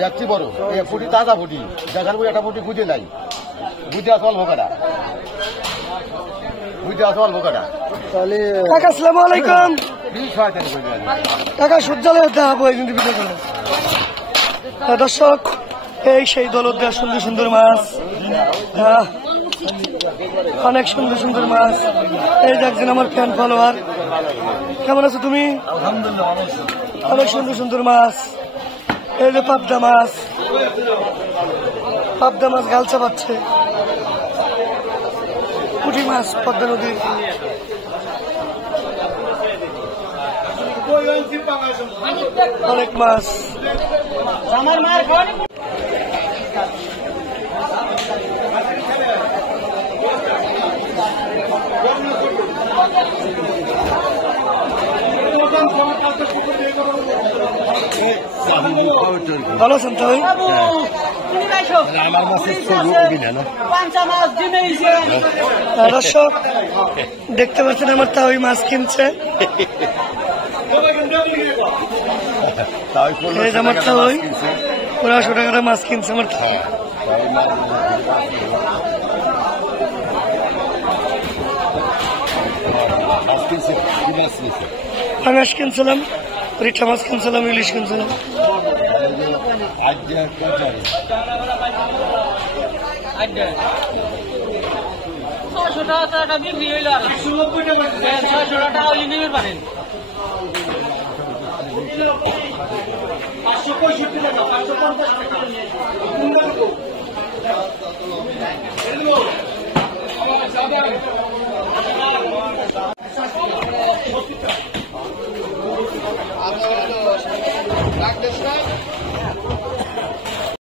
ব্যক্তি বড় ফুটি তাজা ফুটি দেখার একটা ফুটি বুঝে নাই বুঝে আসো অল্প কাটা বুঝে আসো অল্প কাটা তাহলে কাকা আসসালামু আলাইকুম কাকা সূর্যালয় দেখাবো এই কিন্তু ভিডিও করে দর্শক এই সেই দলদ দেওয়া সুন্দর সুন্দর মাছ অনেক সুন্দর সুন্দর মাছ এই দেখছেন আমার ফ্যান ফলোয়ার কেমন আছো তুমি অনেক সুন্দর সুন্দর মাছ এই যে পাবদা মাছ গালচা পাচ্ছে পুঁটি মাছ পদ্মা নদীর অনেক মাছ ভালো আছেন তো দর্শক দেখতে পাচ্ছেন আমার তাওই মাছ কিনছে আমার তাওই 1500 টাকার মাছ কিনছে আমার পাঙাশ কিনছিলাম রিঠা মাছ কিনছিলাম ইলিশ কিনছিলাম বিক্রি হইল 600 টাকা হইলে নিতে পারেন 565 টাকা 550 টাকা